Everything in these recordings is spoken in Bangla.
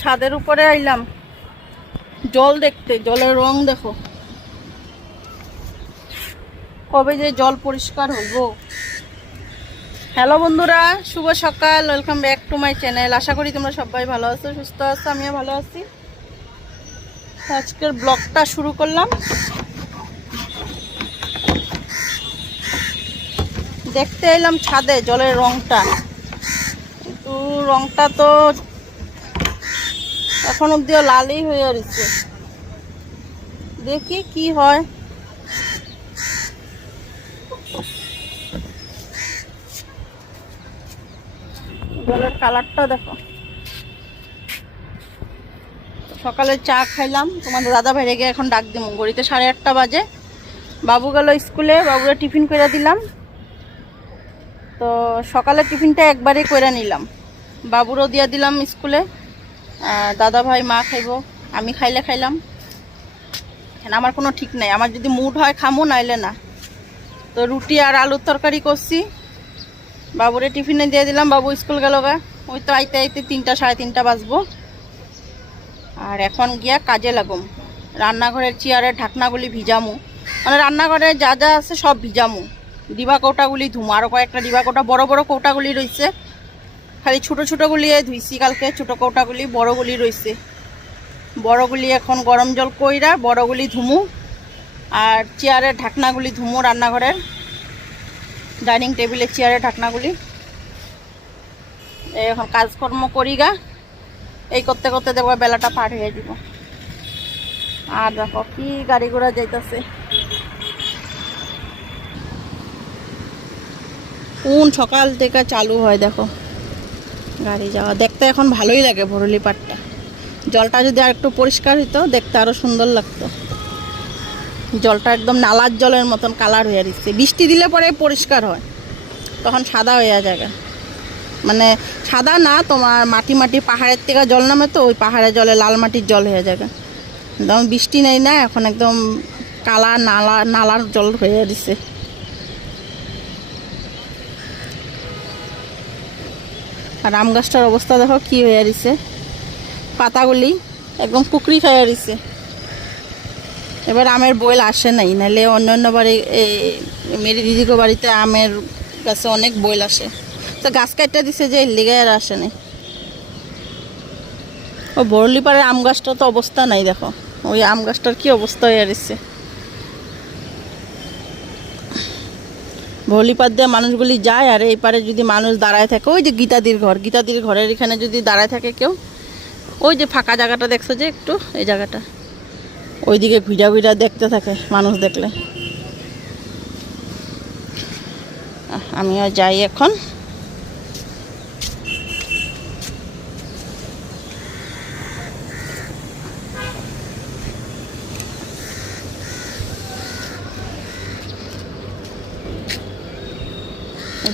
ছাদের উপরে আইলাম। জল দেখতে, জলের রং দেখো। কবে যে জল পরিষ্কার হইব হ্যালো বন্ধুরা, শুভ সকাল, welcome back to my channel. আশা করি তোমরা সবাই ভালো আছো, সুস্থ আছো, আমিও ভালো আছি। আজকের ব্লগটা শুরু করলাম। দেখতে এলাম ছাদে, জলের রংটা। কিন্তু রংটা তো এখন অব্দিও লালই হয়ে রয়েছে দেখি কি হয়। কালারটা দেখো। সকালে চা খাইলাম। তোমাদের দাদা ভাই রেগে এখন ডাক দিম। গড়িতে সাড়ে আটটা বাজে। বাবু গেল স্কুলে, বাবুরে টিফিন করে দিলাম। তো সকালে টিফিনটা একবারে করে নিলাম। বাবুরও দিয়ে দিলাম স্কুলে। দাদা ভাই মা খাইব, আমি খাইলে খাইলাম। আমার কোনো ঠিক নাই, আমার যদি মুড হয় খামো, নাইলে না। তো রুটি আর আলুর তরকারি করছি। বাবুরে টিফিনে দিয়ে দিলাম, বাবু স্কুল গেল গা। ওই তো আইতে আইতে তিনটা, সাড়ে তিনটা বাজবো। আর এখন গিয়া কাজে লাগুম। রান্নাঘরের চেয়ারের ঢাকনাগুলি ভিজামু। মানে রান্নাঘরে যা যা আছে সব ভিজামু। ডিবা কৌটাগুলি ধুমু। আরও কয়েকটা ডিবা কৌটা, বড় বড় কৌটাগুলি রয়েছে খালি ছোটো ছোটোগুলি ধুইছি কালকে, ছোটো কৌটাগুলি বড়গুলি রয়েছে বড়গুলি এখন গরম জল কইরা বড়গুলি ধুমু, আর চেয়ারের ঢাকনাগুলি ধুমু রান্নাঘরের, ডাইনিং টেবিলের চেয়ারের ঢাকনাগুলি এখন কাজকর্ম করি গা এই করতে করতে দেখব বেলাটা পার হয়ে যাব আর দেখো কি গাড়ি ঘোড়া যাইতেছে। কোন সকাল থেকে চালু হয় দেখো। গাড়ি যাওয়া। দেখতে এখন ভালোই লাগে ভরলি পাটটা জলটা যদি আর একটু পরিষ্কার হইতো, দেখতে আরও সুন্দর লাগতো। জলটা একদম নালার জলের মতন কালার হয়ে দিচ্ছে। বৃষ্টি দিলে পরে পরিষ্কার হয়। তখন সাদা হয়ে যায় মানে সাদা না, তোমার মাটি মাটি পাহাড়ের থেকে জল নামে তো, ওই পাহাড়ের জলে লাল মাটির জল হয়ে যায় একদম বৃষ্টি নেই না, এখন একদম কালা নালা নালার জল হয়ে দিছে। আর আম গাছটার অবস্থা দেখো কি হয়ে দিছে পাতাগুলি একদম পুকরি খাইয়া দিছে এবার আমের বইল আসে নাই, নাহলে অন্য অন্য বাড়ি মেরি দিদিকে বাড়িতে আমের গাছে অনেক বইল আসে। তো গাছ কাটতে দিছে যে লিগে আর আসে নাই। ও বরলি পাড়ের আম গাছটার তো অবস্থা নাই দেখো। ওই আম গাছটার কি অবস্থা হয়ে দিচ্ছে ভলিপাত দিয়ে মানুষগুলি যায়, আর এই পারে যদি মানুষ দাঁড়ায় থাকে, ওই যে গীতাদির ঘর, গীতাদির ঘরের এখানে যদি দাঁড়ায় থাকে কেউ, ওই যে ফাঁকা জায়গাটা দেখছ যে একটু, এই জায়গাটা। ওইদিকে ভিড়া ভিড়া দেখতে থাকে মানুষ দেখলে। আমিও যাই এখন।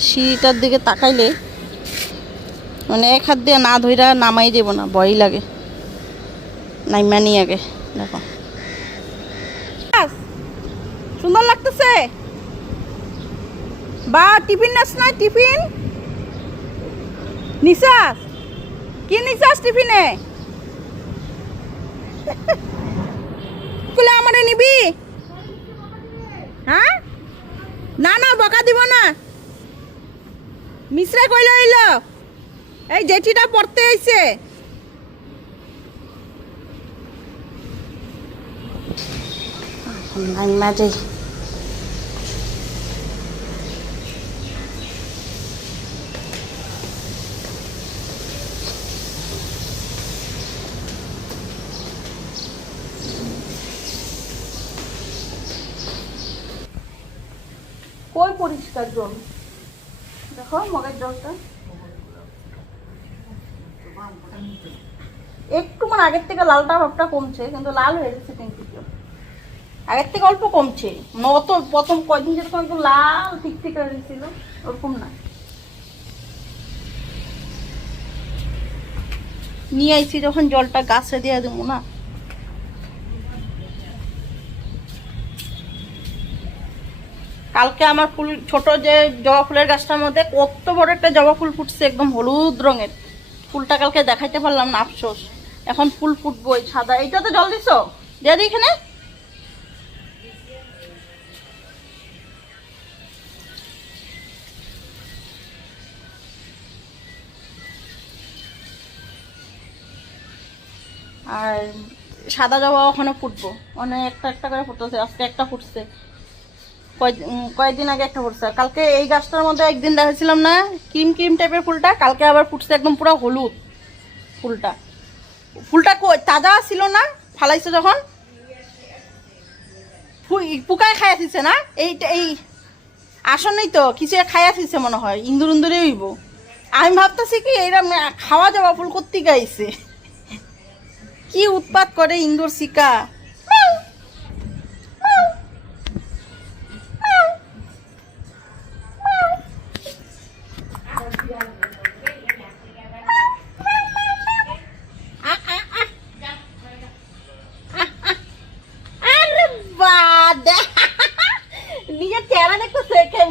সিঁড়িটার দিকে তাকাইলে মানে এক হাত দিয়ে না ধইরা নামাই দেব না, ভয়ই লাগে। নাইমা নিয়ে আগে, দেখো। সুন্দর লাগতেছে। বা, টিফিন নাস না টিফিন? নিশাস কি নিশাস টিফিনে কুলে আমারে নিবি হ্যাঁ না না বকা দিব না মিশ্রা কইল হইল এই জেঠিটা পড়তে আইছে। মাঝে কই পরিষ্কার জল জলটা। একটু মানে আগের থেকে লালটা ভাবটা কমছে, কিন্তু লাল হয়ে ট্যাঙ্কিটা আগের থেকে অল্প কমছে। অত প্রথম কয়দিন যেরকম একদম লাল ঠিক ঠিক হয়ে হয়েছিল ওরকম না। নিয়ে আইছি যখন জলটা গাছে দিয়ে দেবো না। কালকে আমার ফুল, ছোট যে জবা ফুলের গাছটার মধ্যে কত বড় একটা জবা ফুল ফুটছে, একদম হলুদ রঙের। ফুলটা কালকে দেখাইতে পারলাম না, আফসোস। এখন ফুল ফুটবো এই সাদা। এইটাতে জল দিছো? দিয়ে দিই এখানে। আর সাদা জবা ওখানে ফুটবো। অনেক একটা একটা করে ফুটতেছে, আজকে একটা ফুটছে। কয়েকদিন আগে একটা ফুটছে কালকে এই গাছটার মধ্যে একদিন দেখাচ্ছিলাম না ক্রিম ক্রিম টাইপের ফুলটা, কালকে আবার ফুটছে একদম পুরো হলুদ ফুলটা। ফুলটা তাজা ছিল না? ফালাইছো যখন? পোকায় খাই আসিছে না? এইটা এই আসনেই তো, কিছু খাই আসিছে মনে হয়, ইন্দুর ইন্দুরে হইব। আমি ভাবতেছি কি এরম খাওয়া যাওয়া ফুল করতে গাইছে কি উৎপাত করে ইন্দুর শিকা?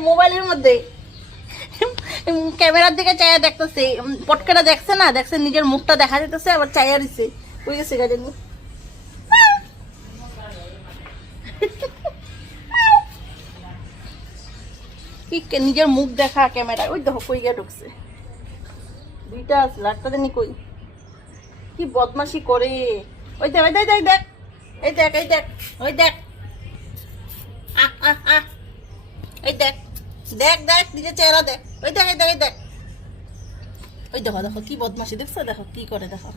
মোবাইলের মধ্যে। ক্যামেরার দিকে চায়া দেখতেছে। পটকাটা দেখছে না? দেখছে নিজের মুখটা দেখা যেতেছে আবার চায়া দিছে। ওই গেছে কি নিজের মুখ দেখা ক্যামেরা ওই দেখো কই গিয়ে ঢুকছে। দুইটা আছে জানি কই। কি বদমাশি করে। ওই দেখ ওই দেখ দেখ। এই দেখ এই দেখ, ওই দেখ। আহ আহ আহ। এই দেখ। দেখ দেখ নিজের চেহারা দেখ। ওই দেখ দেখ দেখ। ওই দেখো দেখো কি বদমাশি দেখছ? দেখো কি করে দেখো।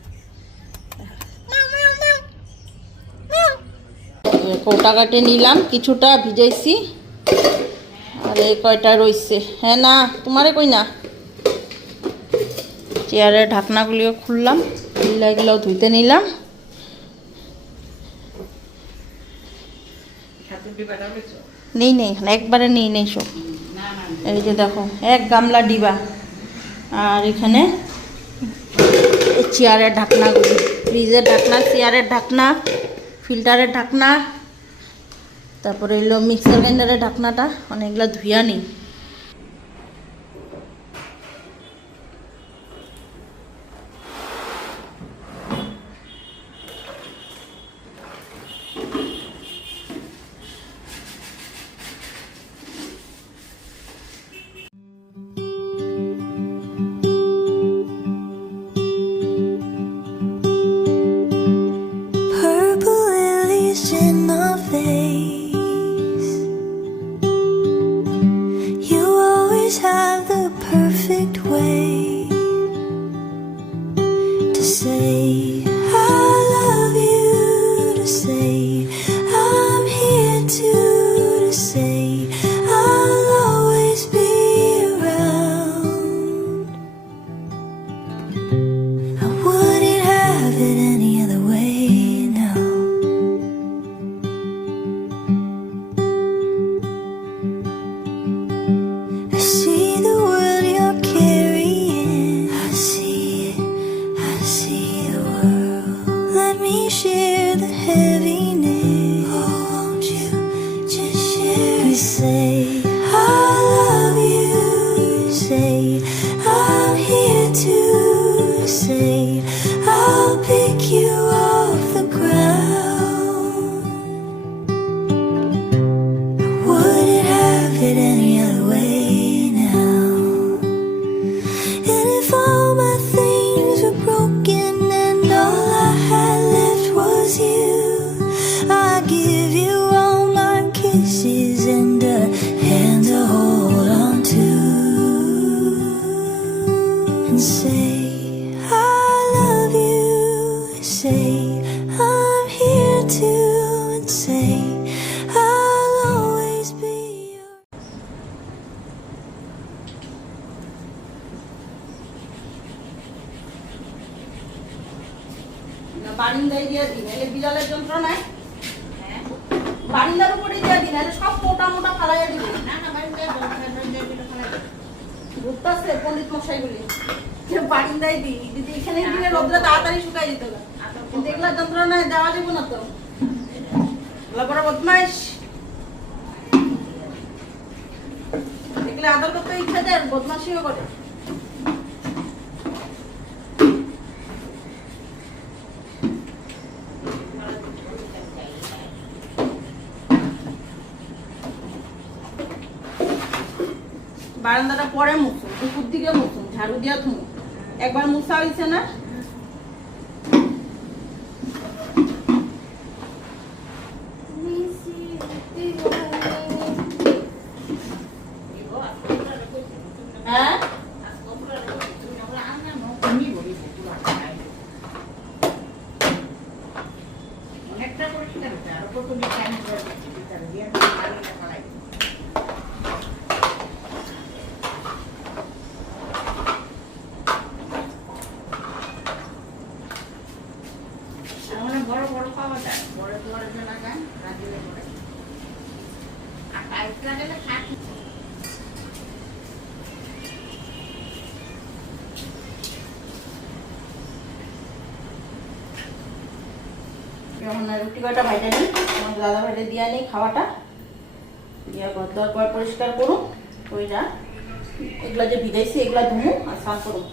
কৌটা কাটে নিলাম কিছুটা ভিজাইছি। আর এই কয়টা রইছে। হ্যাঁ না তোমারে কই না? চেয়ারের ঢাকনাগুলিও খুললাম এগুলোও ধুইতে নিলাম। নেই নেই একবারে নেই নেই সব। এই যে দেখো, এক গামলা ডিবা। আর এখানে চেয়ারের ঢাকনা, ফ্রিজের ঢাকনা, চেয়ারের ঢাকনা, ফিল্টারের ঢাকনা, তারপরে এলো মিক্সার গ্রাইন্ডারের ঢাকনাটা, অনেকগুলো ধুইয়া নিই 心。বদমাসিও করে। বারান্দাটা পরে মুসুম দুপুর দিকে মুসুম ঝাড়ু দিয়া থুম। একবার মুসা হয়েছে না? রুটি ভাইটা নিই আমার দাদা ভাইটা দিয়া নেই খাওয়াটা। দিয়া দর পর পরিষ্কার করুন ওই না এগুলা যে ভিজাইছি, এগুলা ধুমু আর স্নান করুন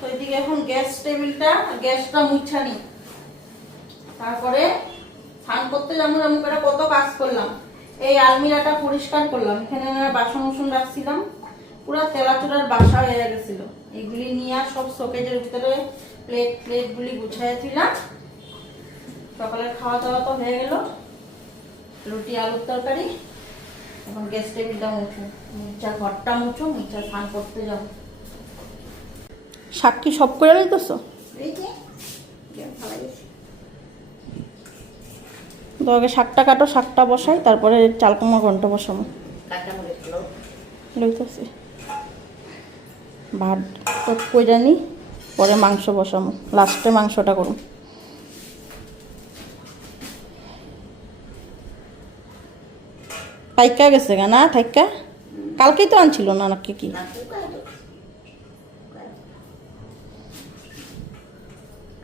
তো এদিকে এখন গ্যাস টেবিলটা গ্যাসটা মুছা নিই তারপরে স্নান করতে যেমন আমি কত কাজ করলাম। এই আলমিরাটা পরিষ্কার করলাম, এখানে বাসন উসন রাখছিলাম। পুরো তেলাচুরার বাসা হয়ে গেছিল। এগুলি নিয়ে সব শোকেজের ভিতরে প্লেট প্লেটগুলি গুছাইছিলাম সকালের খাওয়া দাওয়া তো হয়ে গেল। রুটি, আলুর তরকারি। এখন গ্যাস টেবিলটা মুছো মির্চা ঘরটা মুছো মির্চা স্নান করতে যাব। শাক কি সব করে লইতেছো? তো আগে শাকটা কাটো শাকটা বসাই তারপরে চাল কুমড়ো ঘন্ট বসাবো। লইতেছি। ভাত কইরা নি পরে মাংস বসাবো। লাস্টে মাংসটা করুন থাইকা গেছে গা না থাইকা? কালকেই তো আনছিল না নাকি কি না শুকায় তো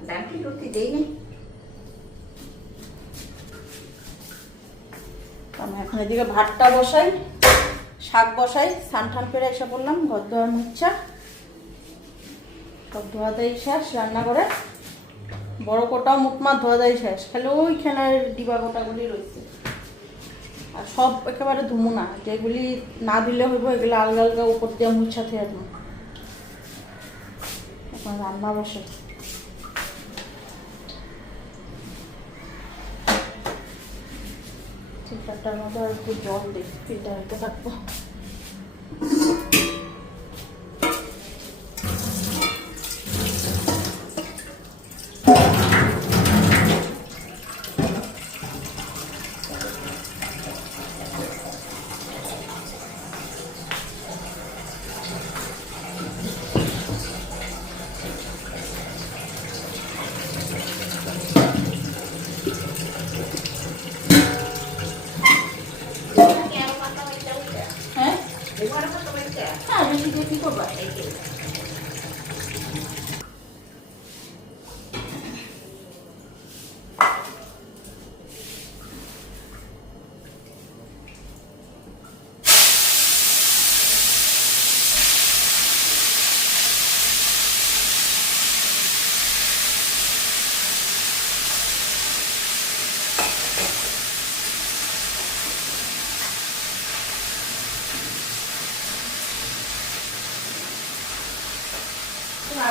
ডাকি রুটি দেই আমি এখন এদিকে ভাতটা বসাই, শাক বসাই স্নান টান করে এসে বললাম, ঘর ধোয়ার মুচ্ছা। সব ধোয়া দেয় শেষ রান্না করে বড় কোটাও মুটমা ধোয়া দেয় শেষ, খালি ওইখানে ডিবা গোটাগুলি রয়েছে। আর সব একেবারে ধুমু না, যেগুলি না দিলে হইব, এগুলো আলগা আলগা উপর দিয়ে মুচ্ছা থেকে এখন রান্না বসে ফিল্টারটার মধ্যে আর একটু জল দিই ফিল্টারতে থাকব। দিয়ে কী করবা এই যে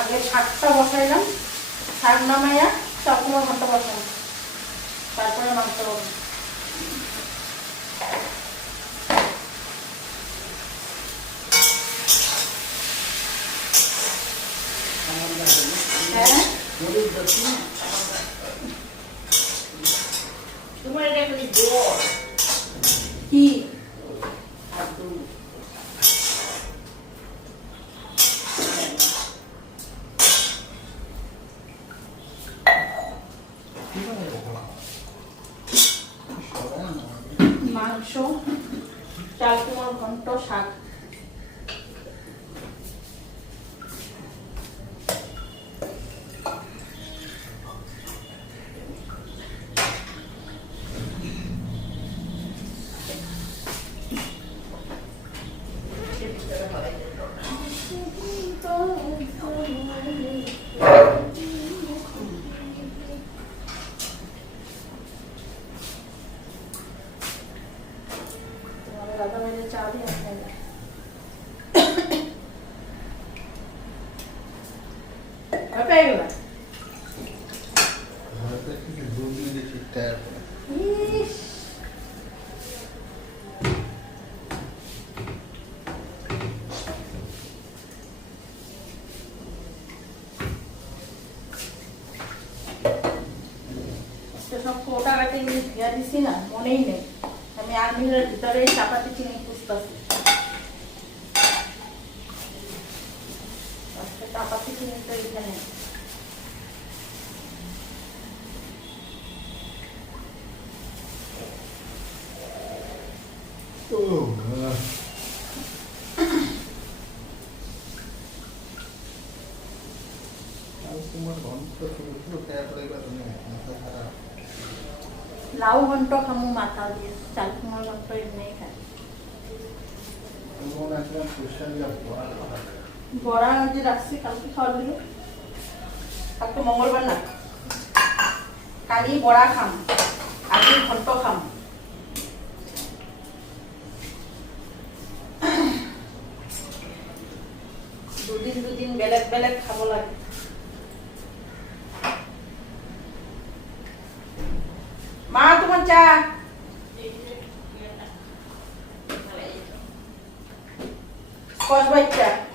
আগে শাকটা বসাইলাম শাক নামাইয়া চাকুমার ঘণ্টা বসালাম তারপরে মাংস বসাবো। হ্যাঁ মরিচ দছি তোমার এটা কি আর দুধ মাংস চাল কুমার ঘন্ট শাক দাদা ভাইয়ের চা দিয়ে খাইলাম কয়টা এগুলা ইস আজকে সব কোটা কাটে নিয়ে ধুয়া দিছি না, মনেই নেই। আমি আর্মিলের ভিতরে চাপাতি চিনি খুঁজতেছি। আজকে চাপাতি চিনি তো এখানে লাউ ঘন্ট খামু মাথা দিয়ে চাল কুমার ঘন্ট এমনি খাই বড়া যে রাখছি কালকে খাওয়া দিল। কালকে মঙ্গলবার না। কালি বড়া খাম আজকে ঘন্ট খাম। দুদিন দুদিন বেলেগ বেলেগ খাব লাগে। 快点！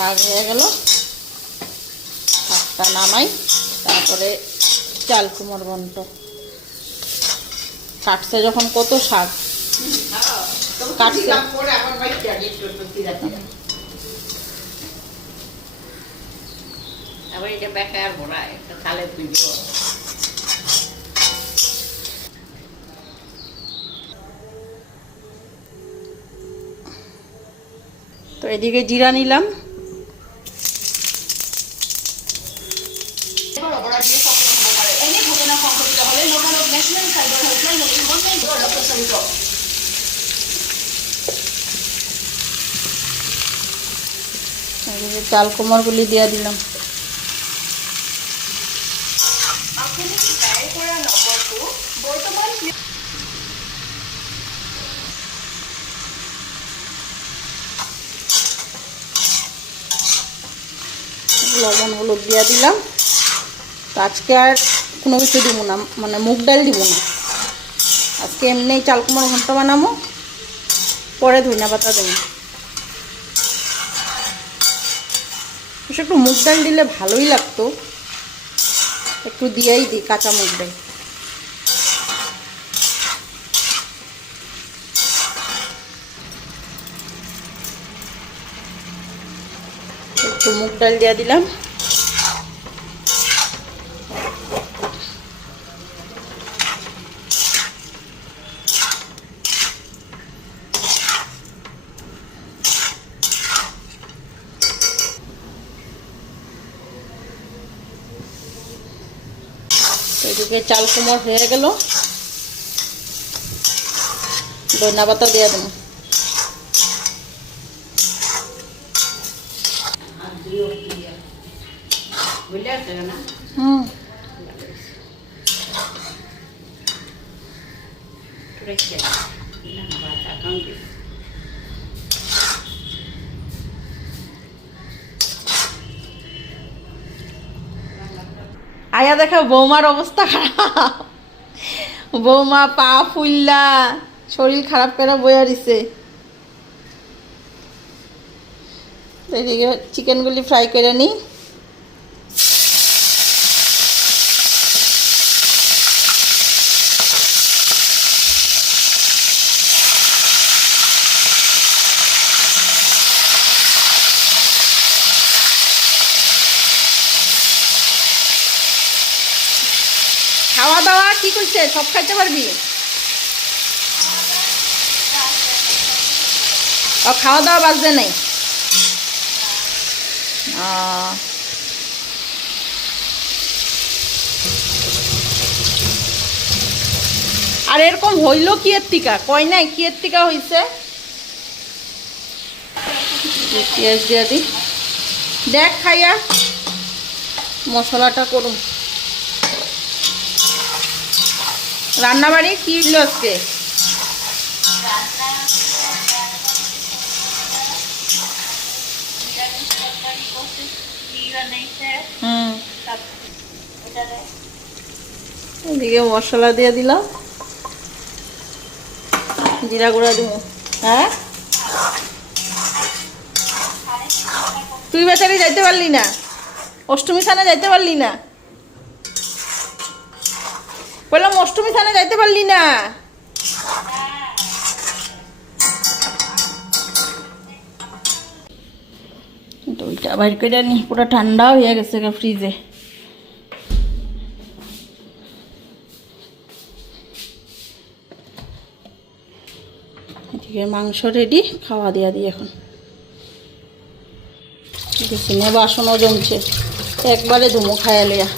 শাক হয়ে গেল। শাকটা নামাই তারপরে চাল কুমোর ঘন্ট কাটছে যখন কত শাক? কাটছে। আবার এটা বেকার ভরা একটা খালে পুজো তো এদিকে জিরা নিলাম এদিকে চাল কুমড়গুলি দিয়ে দিলাম। লবণ, হলুদ দিয়ে দিলাম। আজকে আর কোনো কিছু দিব না মানে মুগ ডাল দিব না। আজকে এমনি চাল কুমড় ঘন্ট বানাবো, পরে ধনিয়া পাতা দেবো। একটু মুগ ডাল দিলে ভালোই লাগতো। একটু দিয়েই দিই কাঁচা মুগ ডাল। একটু মুগ ডাল দিয়ে দিলাম। এদিকে চাল কুমড় হয়ে গেল। ধনিয়া পাতা দিয়ে দেবো আর দিও দিয়ে বুঝলে আছে না হুম রেখে না ভাত অ্যাকাউন্ট আয়া দেখা বৌমার অবস্থা খারাপ। বৌমা পা ফুল্লা শরীর খারাপ করে বইয়া দিছে। এদিকে চিকেনগুলি ফ্রাই করে নিই খাওয়া দাওয়া করছে সব খাইতে পারবি? ও খাওয়া দাওয়া বাজতে নেই। আর এরকম হইল কি এর টিকা? কয় নাই কি এর টিকা হইছে? পেঁয়াজ দিয়া দি। দেখ খাইয়া মশলাটা করুন রান্নাবাড়ি কি হইল আজকে? মশলা দিয়ে দিলাম। জিরা গুঁড়া দিব। হ্যাঁ? তুই বেচারি যাইতে পারলি না। অষ্টমী থানে যাইতে পারলি না? বললাম, অষ্টমী থানে যাইতে পারলি না। তো ওইটা বাইর করে নি পুরো ঠান্ডা হয়ে গেছে ফ্রিজে মাংস রেডি খাওয়া দিয়া দিই এখন। ঠিক বাসনও জমছে। একবারে ধুমো খায়া লিয়া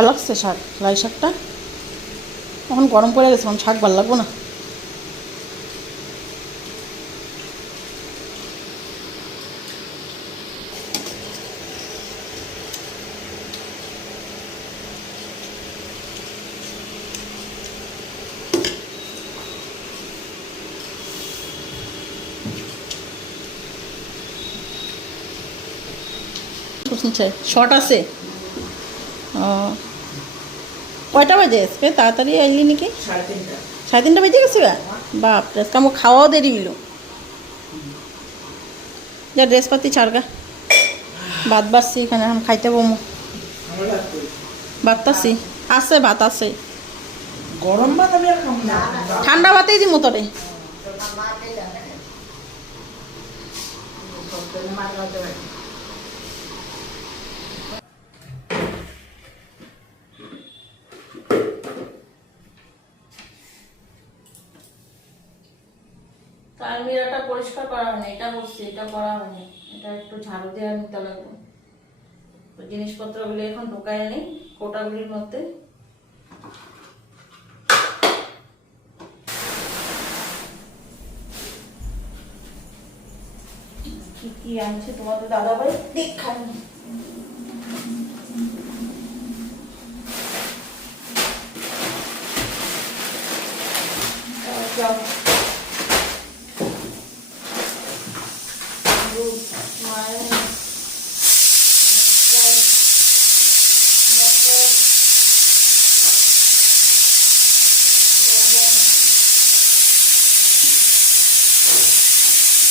ভালো লাগছে শাক, লাই শাকটা। এখন গরম পড়ে গেছে শাক ভালো লাগবো না। শর্ট আছে? ও কয়টা বাজে আজকে? তাড়াতাড়ি আইলি নাকি? সাড়ে তিনটা। বেজে গেছে বাপ রে আজকে আমার খাওয়াও দেরি হইল। যা ড্রেস পাতি ছাড়গা ভাত বাসছি এখানে এখন খাইতে বমো। ভাত আসি আছে? ভাত আছে। গরম ভাত আমি আর খাব না। ঠান্ডা ভাতেই দিমো তোরে। আলমিরাটা পরিষ্কার করা হয়নি, এটা বসছে এটা করা হয়নি। এটা একটু ঝাড়ু দেওয়া নিতে লাগবে। তো জিনিসপত্রগুলি এখন ঢোকায় নেই কোটাগুলির মধ্যে। কি কি আনছে তোমাদের দাদা ভাই